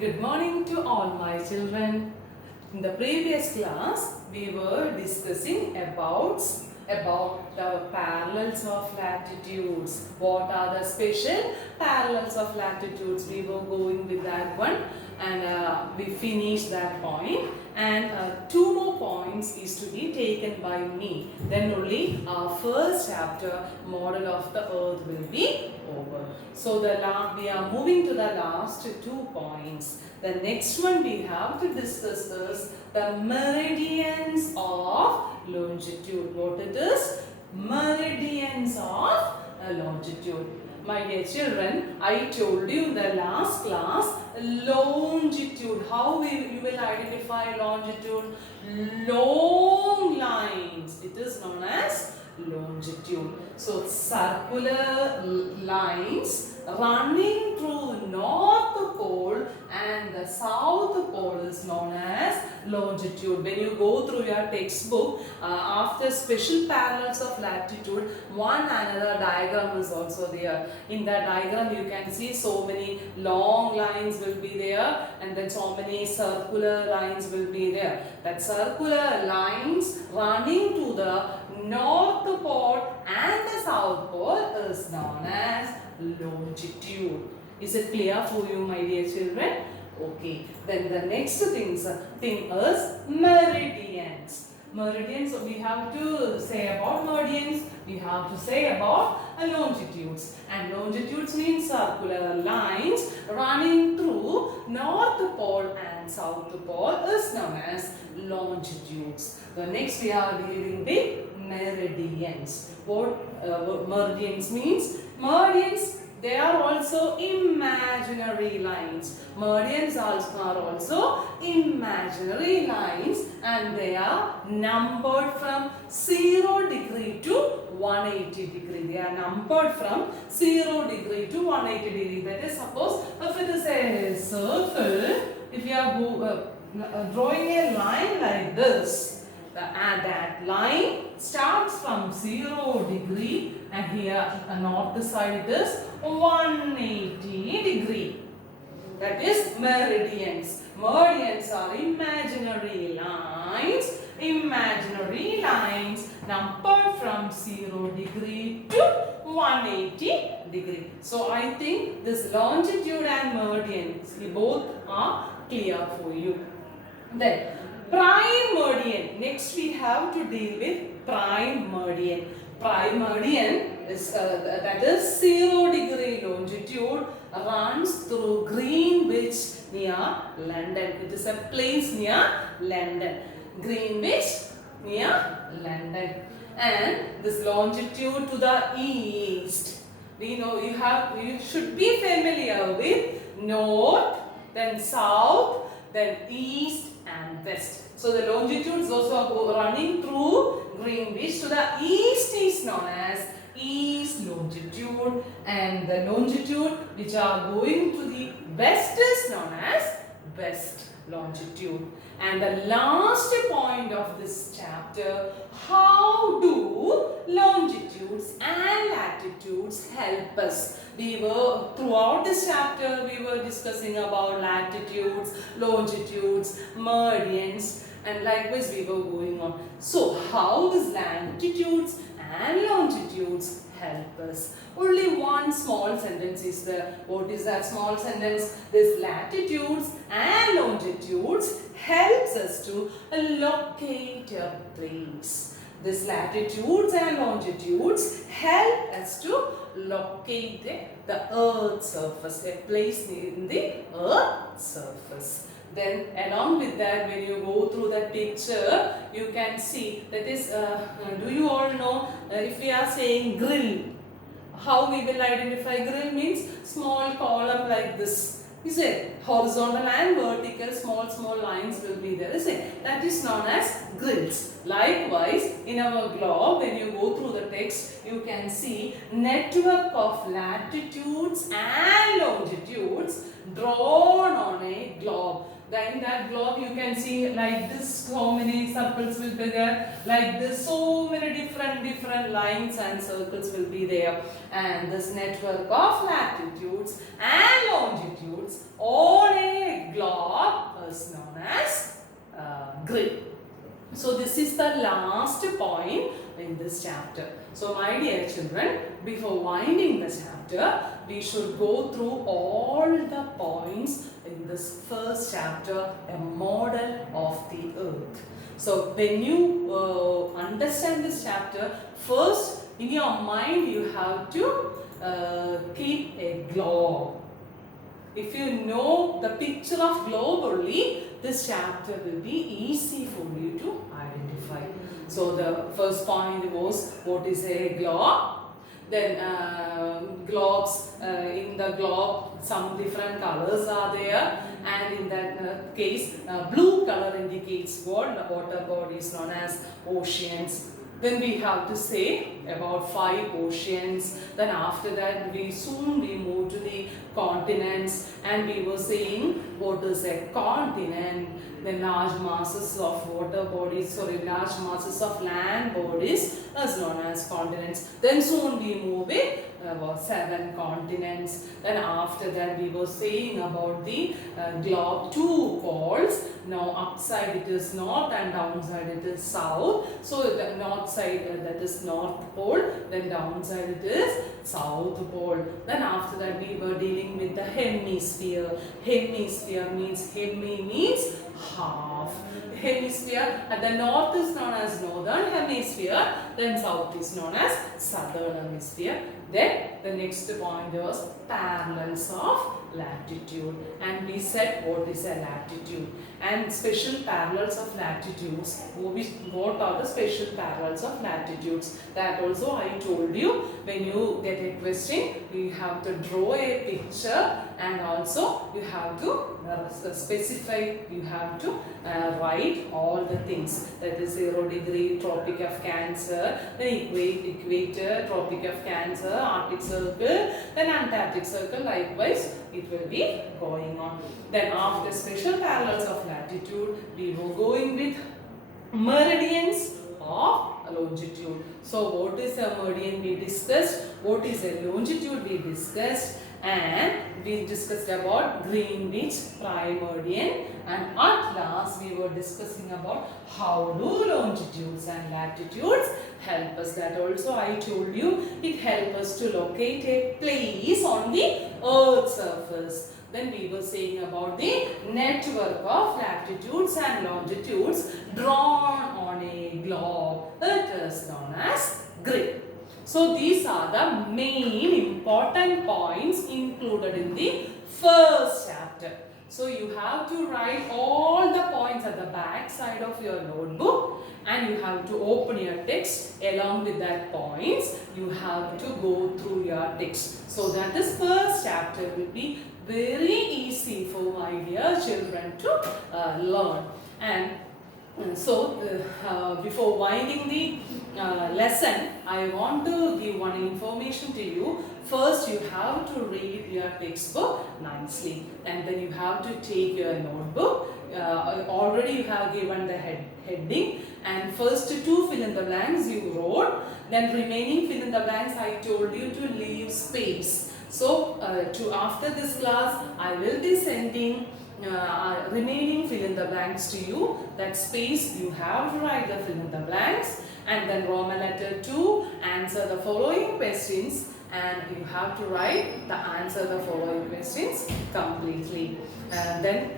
Good morning to all my children. In the previous class, we were discussing about the parallels of latitudes. What are the special parallels of latitudes? We were going with that one, and we finished that point. And two more points is to be taken by me. Then only our first chapter, model of the earth, will be over. So we are moving to the last 2 points. The next one we have to discuss is the meridians of longitude. What it is? Meridians of longitude. My dear children, I told you in the last class longitude. How you will identify longitude? Long lines. It is known as longitude. So circular lines running through north pole and the south pole is known as longitude. When you go through your textbook, after special parallels of latitude, one another diagram is also there. In that diagram you can see so many long lines will be there, and then so many circular lines will be there. That circular lines running to the north pole and the south pole is known as longitude. Is it clear for you, my dear children? Okay. Then the next thing is meridians. Meridians, we have to say about meridians. We have to say about longitudes. And longitudes means circular lines running through north pole and south pole is known as longitudes. The next we are dealing with meridians. What meridians means? Meridians, they are also imaginary lines. Meridians are also imaginary lines, and they are numbered from 0 degree to 180 degree. They are numbered from 0 degree to 180 degree. That is, suppose if it is a circle, if you are drawing a line like this, that line starts from 0 degree, and here north side is 180 degree. That is meridians. Meridians are imaginary lines numbered from 0 degree to 180 degree. So I think this longitude and meridians, both are clear for you. Then prime meridian. Next we have to deal with prime meridian. Prime meridian is that is 0 degree longitude, runs through Greenwich near London. It is a place near London. Greenwich near London. And this longitude to the east. We know you should be familiar with north, then south, then east and west. So the longitudes also are running through Greenwich to the east is known as east longitude, and the longitude which are going to the west is known as west longitude. And the last point of this chapter, how do longitudes and latitudes help us? Throughout this chapter we were discussing about latitudes, longitudes, meridians, and likewise we were going on. So how these latitudes and longitudes help us? Only one small sentence is there. What is that small sentence? This latitudes and longitudes helps us to locate a place. This latitudes and longitudes help us to locate the earth's surface, a place in the earth's surface. Then along with that, when you go through that picture, you can see that is, do you all know if we are saying grill, how we will identify grill means small column like this. Is it horizontal and vertical small lines will be there, is it? That is known as grills. Likewise, in our globe, when you go through the text, you can see network of latitudes and longitudes drawn on a globe. Then in that globe you can see like this, so many circles will be there, like this, so many different lines and circles will be there. And this network of latitudes and longitudes on a grid. So this is the last point in this chapter. So my dear children, before winding the chapter, we should go through all the points in this first chapter, a model of the earth. So when you understand this chapter, first in your mind you have to keep a globe. If you know the picture of globe only, this chapter will be easy for you to identify. So the first point was what is a globe. Then globes, in the globe some different colors are there, and in that case blue color indicates what? The water bodies known as oceans. Then we have to say about 5 oceans. Then after that we move to the continents, and we were saying what is a continent. Then large masses of water bodies, large masses of land bodies is known as continents. Then soon we move it about 7 continents. Then after that we were saying about the globe 2 poles. Now upside it is north and downside it is south. So the north side that is north pole, then downside it is south pole. Then after that we were dealing with the hemisphere. Hemisphere means half. Hemisphere at the north is known as northern hemisphere, then south is known as southern hemisphere. Then the next point was parallels of latitude, and we said what is a latitude and special parallels of latitudes. What are the special parallels of latitudes? That also I told you. When you get a question, you have to draw a picture, and also you have to specify, you have to write all the things. That is 0 degree, Tropic of Cancer, then equator, Tropic of Cancer, Arctic Circle, then Antarctic Circle. Likewise it will be going on. Then after special parallels of latitude, we were going with meridians of longitude. So what is a meridian we discussed, what is a longitude we discussed, and we discussed about Greenwich prime meridian, and at last we were discussing about how do longitudes and latitudes help us. That also I told you, it helps us to locate a place on the earth's surface. Then we were saying about the network of latitudes and longitudes drawn on a globe. It is known as grid. So these are the main important points included in the first chapter. So you have to write all the points at the back side of your notebook, and you have to open your text along with that points. You have to go through your text. So that this first chapter will be very easy for my dear children to learn. And so before winding the lesson, I want to give one information to you. First you have to read your textbook nicely, and then you have to take your notebook. Already you have given the heading, and first 2 fill in the blanks you wrote, then remaining fill in the blanks I told you to leave space. So after this class I will be sending remaining fill in the blanks to you. That space you have to write the fill in the blanks, and then Roman letter 2, answer the following questions, and you have to write the answer the following questions completely. Then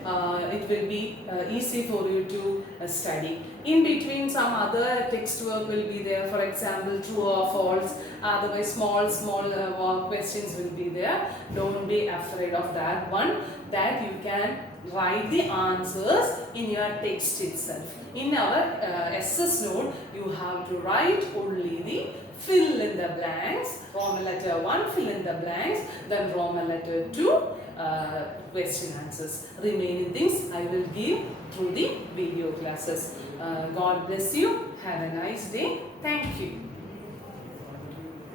it will be easy for you to study. In between some other text work will be there, for example true or false, otherwise small questions will be there. Don't be afraid of that one, that you can write the answers in your text itself. In our SS note, you have to write only the fill in the blanks, Roman letter 1 fill in the blanks, then Roman letter 2 question answers. Remaining things I will give through the video classes. God bless you. Have a nice day. Thank you.